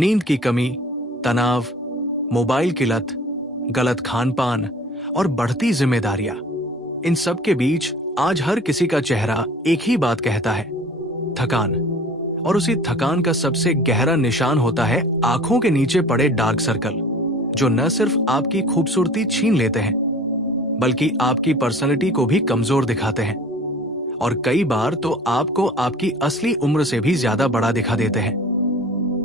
नींद की कमी, तनाव, मोबाइल की लत, गलत खान पान और बढ़ती जिम्मेदारियां, इन सब के बीच आज हर किसी का चेहरा एक ही बात कहता है, थकान। और उसी थकान का सबसे गहरा निशान होता है आंखों के नीचे पड़े डार्क सर्कल, जो न सिर्फ आपकी खूबसूरती छीन लेते हैं बल्कि आपकी पर्सनैलिटी को भी कमजोर दिखाते हैं और कई बार तो आपको आपकी असली उम्र से भी ज्यादा बड़ा दिखा देते हैं।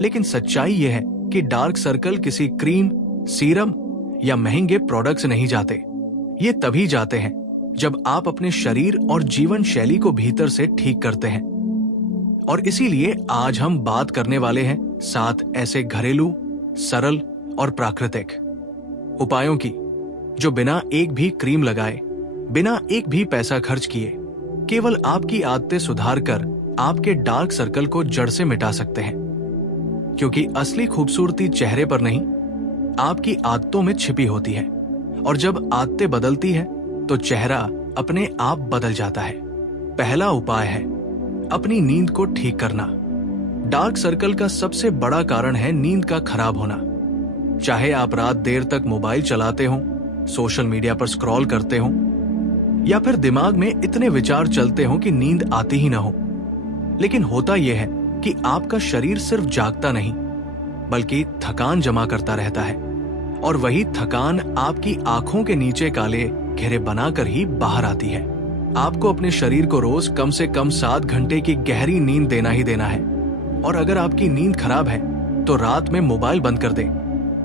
लेकिन सच्चाई यह है कि डार्क सर्कल किसी क्रीम, सीरम या महंगे प्रोडक्ट्स नहीं जाते। ये तभी जाते हैं जब आप अपने शरीर और जीवन शैली को भीतर से ठीक करते हैं। और इसीलिए आज हम बात करने वाले हैं 7 ऐसे घरेलू, सरल और प्राकृतिक उपायों की, जो बिना एक भी क्रीम लगाए, बिना एक भी पैसा खर्च किए, केवल आपकी आदतें सुधार कर आपके डार्क सर्कल को जड़ से मिटा सकते हैं। क्योंकि असली खूबसूरती चेहरे पर नहीं, आपकी आदतों में छिपी होती है। और जब आदतें बदलती है तो चेहरा अपने आप बदल जाता है। पहला उपाय है अपनी नींद को ठीक करना। डार्क सर्कल का सबसे बड़ा कारण है नींद का खराब होना। चाहे आप रात देर तक मोबाइल चलाते हो, सोशल मीडिया पर स्क्रॉल करते हो या फिर दिमाग में इतने विचार चलते हो कि नींद आती ही ना हो, लेकिन होता यह है कि आपका शरीर सिर्फ जागता नहीं बल्कि थकान जमा करता रहता है और वही थकान आपकी आंखों के नीचे काले घेरे बनाकर ही बाहर आती है। आपको अपने शरीर को रोज कम से कम 7 घंटे की गहरी नींद देना ही देना है। और अगर आपकी नींद खराब है तो रात में मोबाइल बंद कर दें।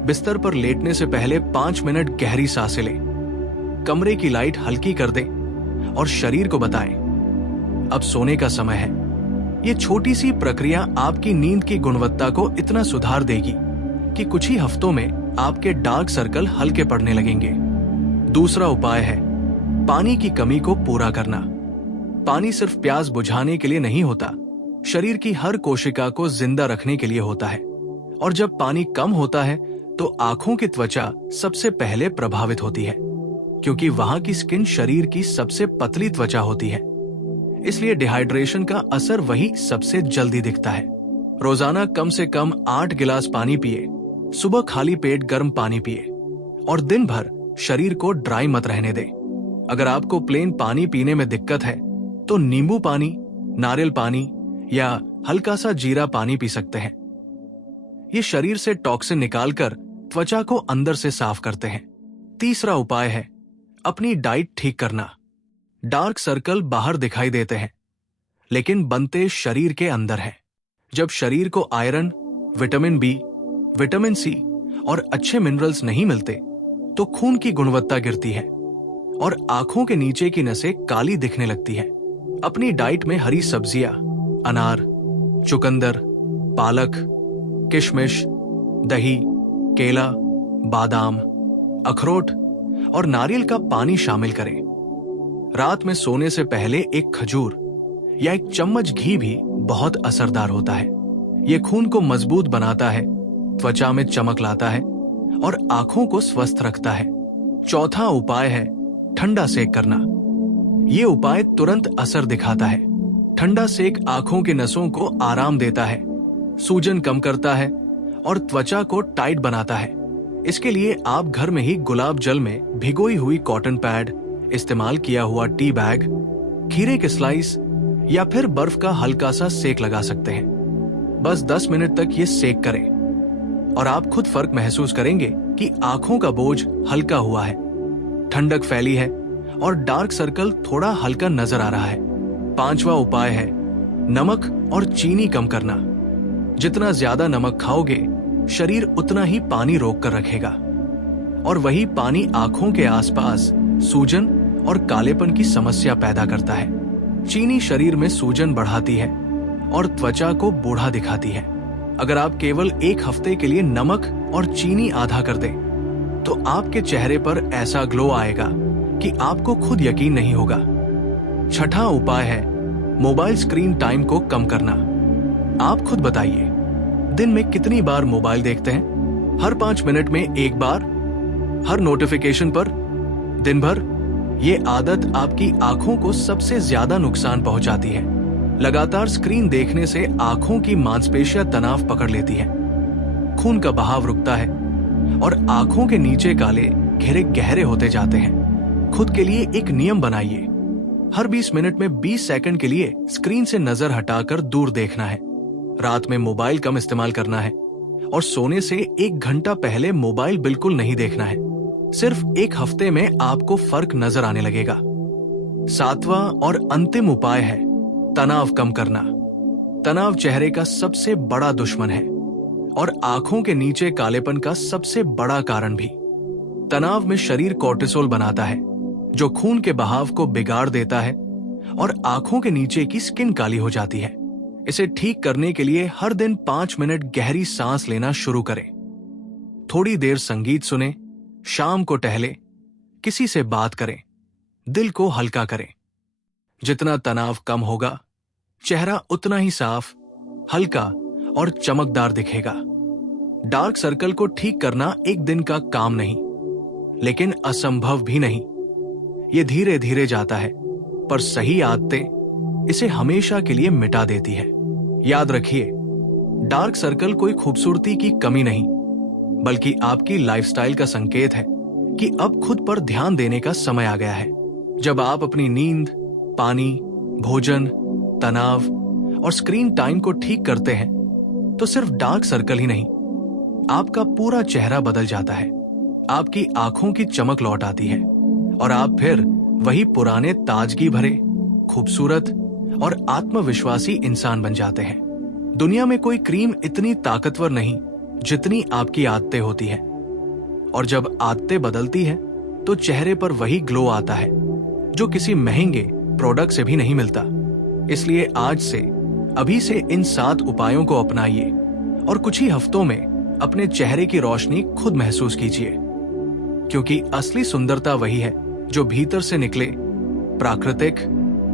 बिस्तर पर लेटने से पहले 5 मिनट गहरी सांसें लें। कमरे की लाइट हल्की कर दें और शरीर को बताएं अब सोने का समय है। ये छोटी सी प्रक्रिया आपकी नींद की गुणवत्ता को इतना सुधार देगी कि कुछ ही हफ्तों में आपके डार्क सर्कल हल्के पड़ने लगेंगे। दूसरा उपाय है पानी की कमी को पूरा करना। पानी सिर्फ प्यास बुझाने के लिए नहीं होता, शरीर की हर कोशिका को जिंदा रखने के लिए होता है। और जब पानी कम होता है तो आंखों की त्वचा सबसे पहले प्रभावित होती है, क्योंकि वहां की स्किन शरीर की सबसे पतली त्वचा होती है। इसलिए डिहाइड्रेशन का असर वही सबसे जल्दी दिखता है। रोजाना कम से कम 8 गिलास पानी पिए। सुबह खाली पेट गर्म पानी पिए और दिन भर शरीर को ड्राई मत रहने दें। अगर आपको प्लेन पानी पीने में दिक्कत है तो नींबू पानी, नारियल पानी या हल्का सा जीरा पानी पी सकते हैं। ये शरीर से टॉक्सिन निकालकर त्वचा को अंदर से साफ करते हैं। तीसरा उपाय है अपनी डाइट ठीक करना। डार्क सर्कल बाहर दिखाई देते हैं लेकिन बनते शरीर के अंदर है। जब शरीर को iron, vitamin B, vitamin C और अच्छे मिनरल्स नहीं मिलते तो खून की गुणवत्ता गिरती है और आंखों के नीचे की नसें काली दिखने लगती है। अपनी डाइट में हरी सब्जियां, अनार, चुकंदर, पालक, किशमिश, दही, केला, बादाम, अखरोट और नारियल का पानी शामिल करें। रात में सोने से पहले एक खजूर या एक चम्मच घी भी बहुत असरदार होता है। यह खून को मजबूत बनाता है, त्वचा में चमक लाता है और आंखों को स्वस्थ रखता है। चौथा उपाय है ठंडा सेक करना। यह उपाय तुरंत असर दिखाता है। ठंडा सेक आंखों के नसों को आराम देता है, सूजन कम करता है और त्वचा को टाइट बनाता है। इसके लिए आप घर में ही गुलाब जल में भिगोई हुई कॉटन पैड, इस्तेमाल किया हुआ टी बैग, खीरे के स्लाइस या फिर बर्फ का हल्का सा सेक लगा सकते हैं। बस 10 मिनट तक ये सेक करें और आप खुद फर्क महसूस करेंगे कि आंखों का बोझ हल्का हुआ है, ठंडक फैली है और डार्क सर्कल थोड़ा हल्का नजर आ रहा है। 5वां उपाय है नमक और चीनी कम करना। जितना ज्यादा नमक खाओगे शरीर उतना ही पानी रोक कर रखेगा और वही पानी आंखों के आसपास सूजन और कालेपन की समस्या पैदा करता है। चीनी शरीर में सूजन बढ़ाती है और त्वचा को बूढ़ा दिखाती है। अगर आप केवल 1 हफ्ते के लिए नमक और चीनी आधा कर दें तो आपके चेहरे पर ऐसा ग्लो आएगा कि आपको खुद यकीन नहीं होगा। छठा उपाय है मोबाइल स्क्रीन टाइम को कम करना। आप खुद बताइए, दिन में कितनी बार मोबाइल देखते हैं? हर 5 मिनट में एक बार? हर नोटिफिकेशन पर? दिन भर? ये आदत आपकी आंखों को सबसे ज्यादा नुकसान पहुंचाती है। लगातार स्क्रीन देखने से आंखों की मांसपेशियां तनाव पकड़ लेती हैं खून का बहाव रुकता है और आंखों के नीचे काले घेरे गहरे होते जाते हैं। खुद के लिए एक नियम बनाइए, हर 20 मिनट में 20 सेकंड के लिए स्क्रीन से नजर हटाकर दूर देखना है। रात में मोबाइल कम इस्तेमाल करना है और सोने से 1 घंटा पहले मोबाइल बिल्कुल नहीं देखना है। सिर्फ 1 हफ्ते में आपको फर्क नजर आने लगेगा। 7वां और अंतिम उपाय है तनाव कम करना। तनाव चेहरे का सबसे बड़ा दुश्मन है और आंखों के नीचे कालेपन का सबसे बड़ा कारण भी। तनाव में शरीर कोर्टिसोल बनाता है जो खून के बहाव को बिगाड़ देता है और आंखों के नीचे की स्किन काली हो जाती है। इसे ठीक करने के लिए हर दिन 5 मिनट गहरी सांस लेना शुरू करें। थोड़ी देर संगीत सुने, शाम को टहले, किसी से बात करें, दिल को हल्का करें। जितना तनाव कम होगा, चेहरा उतना ही साफ, हल्का और चमकदार दिखेगा। डार्क सर्कल को ठीक करना एक दिन का काम नहीं, लेकिन असंभव भी नहीं। ये धीरे धीरे जाता है, पर सही आदतें इसे हमेशा के लिए मिटा देती है। याद रखिए, डार्क सर्कल कोई खूबसूरती की कमी नहीं, बल्कि आपकी लाइफस्टाइल का संकेत है कि अब खुद पर ध्यान देने का समय आ गया है। जब आप अपनी नींद, पानी, भोजन, तनाव और स्क्रीन टाइम को ठीक करते हैं, तो सिर्फ डार्क सर्कल ही नहीं, आपका पूरा चेहरा बदल जाता है। आपकी आंखों की चमक लौट आती है और आप फिर वही पुराने ताजगी भरे, खूबसूरत और आत्मविश्वासी इंसान बन जाते हैं। दुनिया में कोई क्रीम इतनी ताकतवर नहीं जितनी आपकी आदतें होती हैं। और जब आदतें बदलती हैं, तो चेहरे पर वही ग्लो आता है जो किसी महंगे प्रोडक्ट से भी नहीं मिलता। इसलिए आज से, अभी से इन 7 उपायों को अपनाइए और कुछ ही हफ्तों में अपने चेहरे की रोशनी खुद महसूस कीजिए, क्योंकि असली सुंदरता वही है जो भीतर से निकले, प्राकृतिक,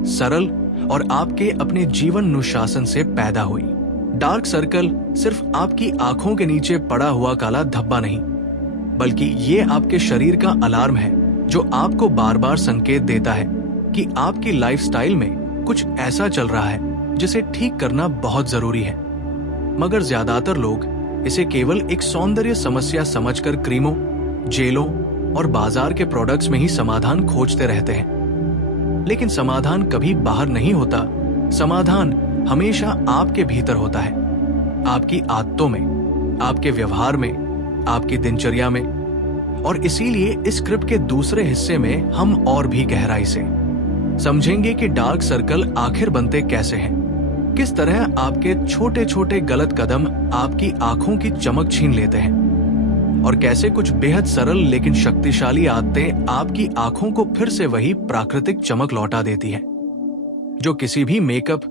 सरल और आपके अपने जीवन अनुशासन से पैदा हुई। डार्क सर्कल सिर्फ आपकी आंखों के नीचे पड़ा हुआ काला धब्बा नहीं, बल्कि ये आपके शरीर का अलार्म है जो आपको बार बार संकेत देता है कि आपकी लाइफस्टाइल में कुछ ऐसा चल रहा है जिसे ठीक करना बहुत जरूरी है। मगर ज्यादातर लोग इसे केवल एक सौंदर्य समस्या समझकर क्रीमों, जेलों और बाजार के प्रोडक्ट्स में ही समाधान खोजते रहते हैं। लेकिन समाधान कभी बाहर नहीं होता, समाधान हमेशा आपके भीतर होता है, आपकी आदतों में, आपके व्यवहार में, आपकी दिनचर्या में। और इसीलिए इस स्क्रिप्ट के दूसरे हिस्से में हम और भी गहराई से समझेंगे कि डार्क सर्कल आखिर बनते कैसे हैं, किस तरह आपके छोटे छोटे गलत कदम आपकी आंखों की चमक छीन लेते हैं, और कैसे कुछ बेहद सरल लेकिन शक्तिशाली आदतें आपकी आंखों को फिर से वही प्राकृतिक चमक लौटा देती हैं, जो किसी भी मेकअप,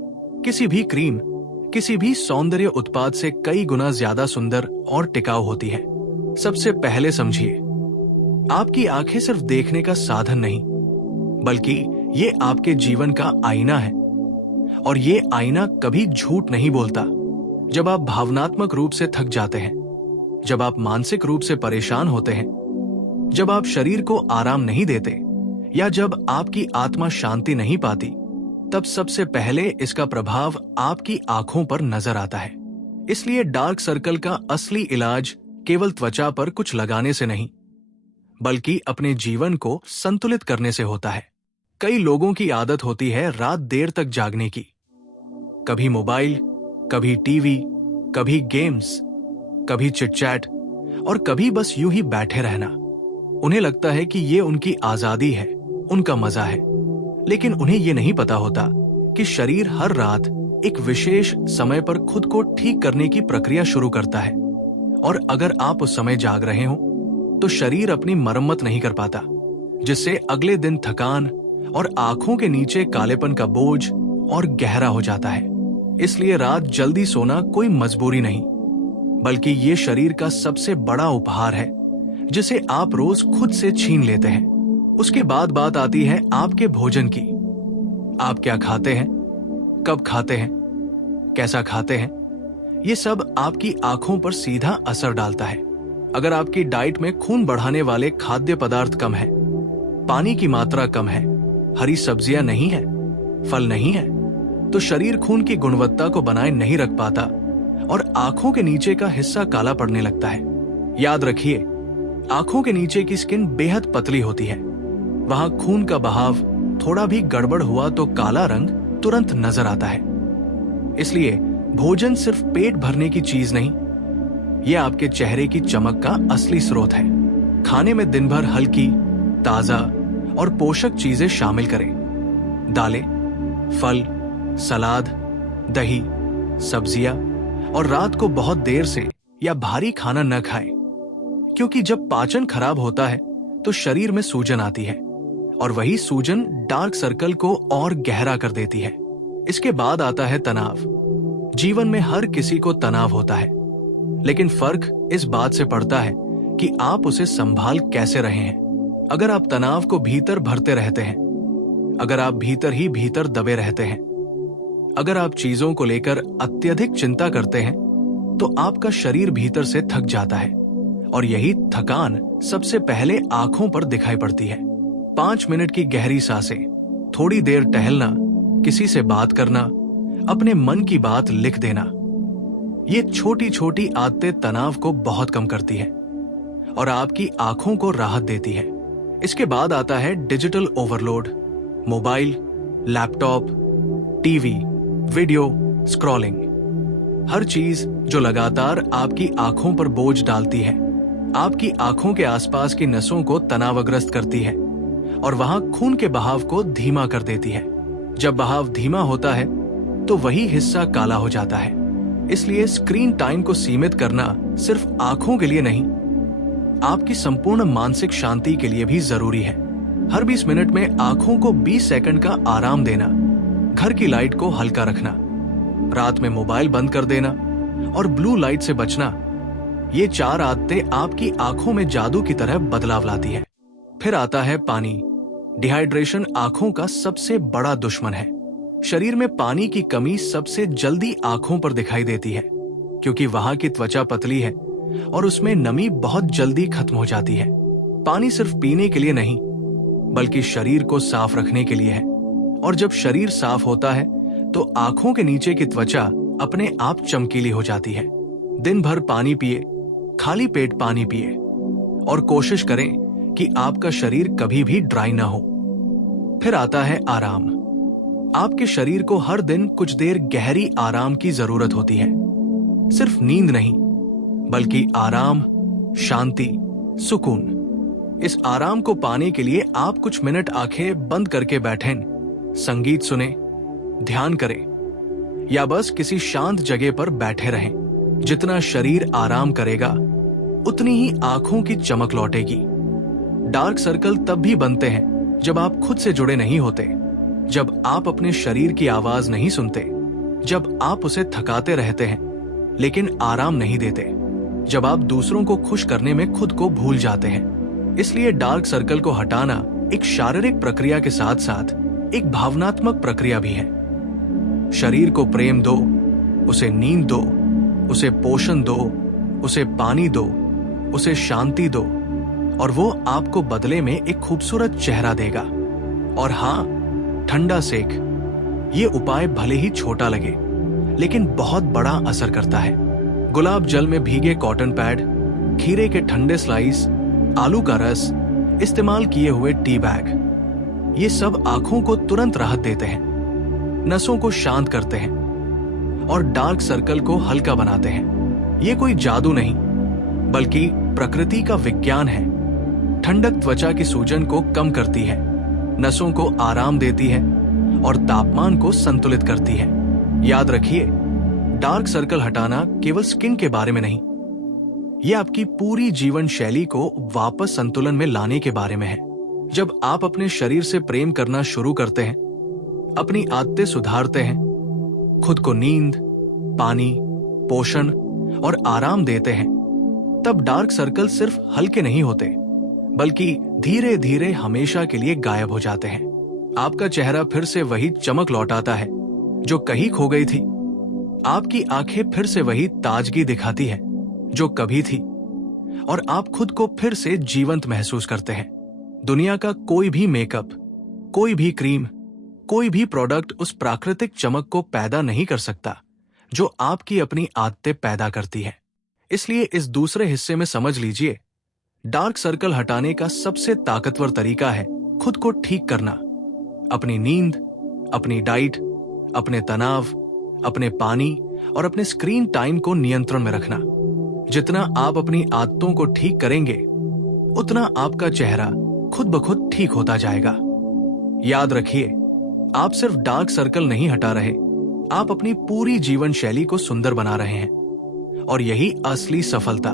किसी भी क्रीम, किसी भी सौंदर्य उत्पाद से कई गुना ज्यादा सुंदर और टिकाऊ होती है। सबसे पहले समझिए, आपकी आंखें सिर्फ देखने का साधन नहीं, बल्कि ये आपके जीवन का आईना है। और ये आईना कभी झूठ नहीं बोलता। जब आप भावनात्मक रूप से थक जाते हैं, जब आप मानसिक रूप से परेशान होते हैं, जब आप शरीर को आराम नहीं देते, या जब आपकी आत्मा शांति नहीं पाती, तब सबसे पहले इसका प्रभाव आपकी आंखों पर नजर आता है। इसलिए डार्क सर्कल का असली इलाज केवल त्वचा पर कुछ लगाने से नहीं, बल्कि अपने जीवन को संतुलित करने से होता है। कई लोगों की आदत होती है रात देर तक जागने की, कभी मोबाइल, कभी टीवी, कभी गेम्स, कभी चिटचैट और कभी बस यूं ही बैठे रहना। उन्हें लगता है कि ये उनकी आजादी है, उनका मजा है, लेकिन उन्हें ये नहीं पता होता कि शरीर हर रात एक विशेष समय पर खुद को ठीक करने की प्रक्रिया शुरू करता है। और अगर आप उस समय जाग रहे हो, तो शरीर अपनी मरम्मत नहीं कर पाता, जिससे अगले दिन थकान और आंखों के नीचे कालेपन का बोझ और गहरा हो जाता है। इसलिए रात जल्दी सोना कोई मजबूरी नहीं, बल्कि ये शरीर का सबसे बड़ा उपहार है जिसे आप रोज खुद से छीन लेते हैं। उसके बाद बात आती है आपके भोजन की। आप क्या खाते हैं, कब खाते हैं, कैसा खाते हैं, ये सब आपकी आंखों पर सीधा असर डालता है। अगर आपकी डाइट में खून बढ़ाने वाले खाद्य पदार्थ कम है, पानी की मात्रा कम है, हरी सब्जियां नहीं है, फल नहीं है, तो शरीर खून की गुणवत्ता को बनाए नहीं रख पाता और आंखों के नीचे का हिस्सा काला पड़ने लगता है। याद रखिए, आंखों के नीचे की स्किन बेहद पतली होती है। वहां खून का बहाव थोड़ा भी गड़बड़ हुआ तो काला रंग तुरंत नजर आता है। इसलिए भोजन सिर्फ पेट भरने की चीज नहीं, यह आपके चेहरे की चमक का असली स्रोत है। खाने में दिन भर हल्की, ताजा और पोषक चीजें शामिल करें। दालें, फल, सलाद, दही, सब्जियां और रात को बहुत देर से या भारी खाना न खाएं, क्योंकि जब पाचन खराब होता है तो शरीर में सूजन आती है और वही सूजन डार्क सर्कल को और गहरा कर देती है। इसके बाद आता है तनाव। जीवन में हर किसी को तनाव होता है, लेकिन फर्क इस बात से पड़ता है कि आप उसे संभाल कैसे रहे हैं। अगर आप तनाव को भीतर भरते रहते हैं, अगर आप भीतर ही भीतर दबे रहते हैं, अगर आप चीजों को लेकर अत्यधिक चिंता करते हैं, तो आपका शरीर भीतर से थक जाता है और यही थकान सबसे पहले आंखों पर दिखाई पड़ती है। 5 मिनट की गहरी सांसें, थोड़ी देर टहलना, किसी से बात करना, अपने मन की बात लिख देना, ये छोटी छोटी आदतें तनाव को बहुत कम करती है और आपकी आंखों को राहत देती है। इसके बाद आता है digital overload. Mobile, laptop, TV, video, scrolling, हर चीज जो लगातार आपकी आंखों पर बोझ डालती है, आपकी आंखों के आसपास की नसों को तनावग्रस्त करती है और वहां खून के बहाव को धीमा कर देती है। जब बहाव धीमा होता है तो वही हिस्सा काला हो जाता है। इसलिए स्क्रीन टाइम को सीमित करना सिर्फ आंखों के लिए नहीं, आपकी संपूर्ण मानसिक शांति के लिए भी जरूरी है। हर 20 मिनट में आंखों को 20 सेकंड का आराम देना, घर की लाइट को हल्का रखना, रात में मोबाइल बंद कर देना और ब्लू लाइट से बचना, ये 4 आदतें आपकी आंखों में जादू की तरह बदलाव लाती है। फिर आता है पानी। डिहाइड्रेशन आंखों का सबसे बड़ा दुश्मन है। शरीर में पानी की कमी सबसे जल्दी आंखों पर दिखाई देती है, क्योंकि वहां की त्वचा पतली है और उसमें नमी बहुत जल्दी खत्म हो जाती है। पानी सिर्फ पीने के लिए नहीं, बल्कि शरीर को साफ रखने के लिए है। और जब शरीर साफ होता है तो आंखों के नीचे की त्वचा अपने आप चमकीली हो जाती है। दिन भर पानी पिए, खाली पेट पानी पिए और कोशिश करें कि आपका शरीर कभी भी ड्राई ना हो। फिर आता है आराम। आपके शरीर को हर दिन कुछ देर गहरी आराम की जरूरत होती है। सिर्फ नींद नहीं, बल्कि आराम, शांति, सुकून। इस आराम को पाने के लिए आप कुछ मिनट आंखें बंद करके बैठें, संगीत सुने, ध्यान करें या बस किसी शांत जगह पर बैठे रहें। जितना शरीर आराम करेगा, उतनी ही आंखों की चमक लौटेगी। डार्क सर्कल तब भी बनते हैं जब आप खुद से जुड़े नहीं होते, जब आप अपने शरीर की आवाज नहीं सुनते, जब आप उसे थकाते रहते हैं लेकिन आराम नहीं देते, जब आप दूसरों को खुश करने में खुद को भूल जाते हैं। इसलिए डार्क सर्कल को हटाना एक शारीरिक प्रक्रिया के साथ साथ एक भावनात्मक प्रक्रिया भी है। शरीर को प्रेम दो, उसे नींद दो, उसे पोषण दो, उसे पानी दो, उसे शांति दो और वो आपको बदले में एक खूबसूरत चेहरा देगा। और हाँ, ठंडा सेक। ये उपाय भले ही छोटा लगे, लेकिन बहुत बड़ा असर करता है। गुलाब जल में भीगे कॉटन पैड, खीरे के स्लाइस, आलू का रस, इस्तेमाल किए हुए टी बैग, ये सब आंखों को तुरंत राहत देते हैं, नसों को शांत करते हैं और डार्क सर्कल को हल्का बनाते हैं। ये कोई जादू नहीं, बल्कि प्रकृति का विज्ञान है। ठंडक त्वचा की सूजन को कम करती है, नसों को आराम देती है और तापमान को संतुलित करती है। याद रखिए, डार्क सर्कल हटाना केवल स्किन के बारे में नहीं, यह आपकी पूरी जीवन शैली को वापस संतुलन में लाने के बारे में है। जब आप अपने शरीर से प्रेम करना शुरू करते हैं, अपनी आदतें सुधारते हैं, खुद को नींद, पानी, पोषण और आराम देते हैं, तब डार्क सर्कल सिर्फ हल्के नहीं होते, बल्कि धीरे धीरे हमेशा के लिए गायब हो जाते हैं। आपका चेहरा फिर से वही चमक लौटाता है जो कहीं खो गई थी। आपकी आंखें फिर से वही ताजगी दिखाती है जो कभी थी और आप खुद को फिर से जीवंत महसूस करते हैं। दुनिया का कोई भी मेकअप, कोई भी क्रीम, कोई भी प्रोडक्ट उस प्राकृतिक चमक को पैदा नहीं कर सकता जो आपकी अपनी आदतें पैदा करती है। इसलिए इस दूसरे हिस्से में समझ लीजिए, डार्क सर्कल हटाने का सबसे ताकतवर तरीका है खुद को ठीक करना। अपनी नींद, अपनी डाइट, अपने तनाव, अपने पानी और अपने स्क्रीन टाइम को नियंत्रण में रखना। जितना आप अपनी आदतों को ठीक करेंगे, उतना आपका चेहरा खुद ब खुद ठीक होता जाएगा। याद रखिए, आप सिर्फ डार्क सर्कल नहीं हटा रहे, आप अपनी पूरी जीवन शैली को सुंदर बना रहे हैं। और यही असली सफलता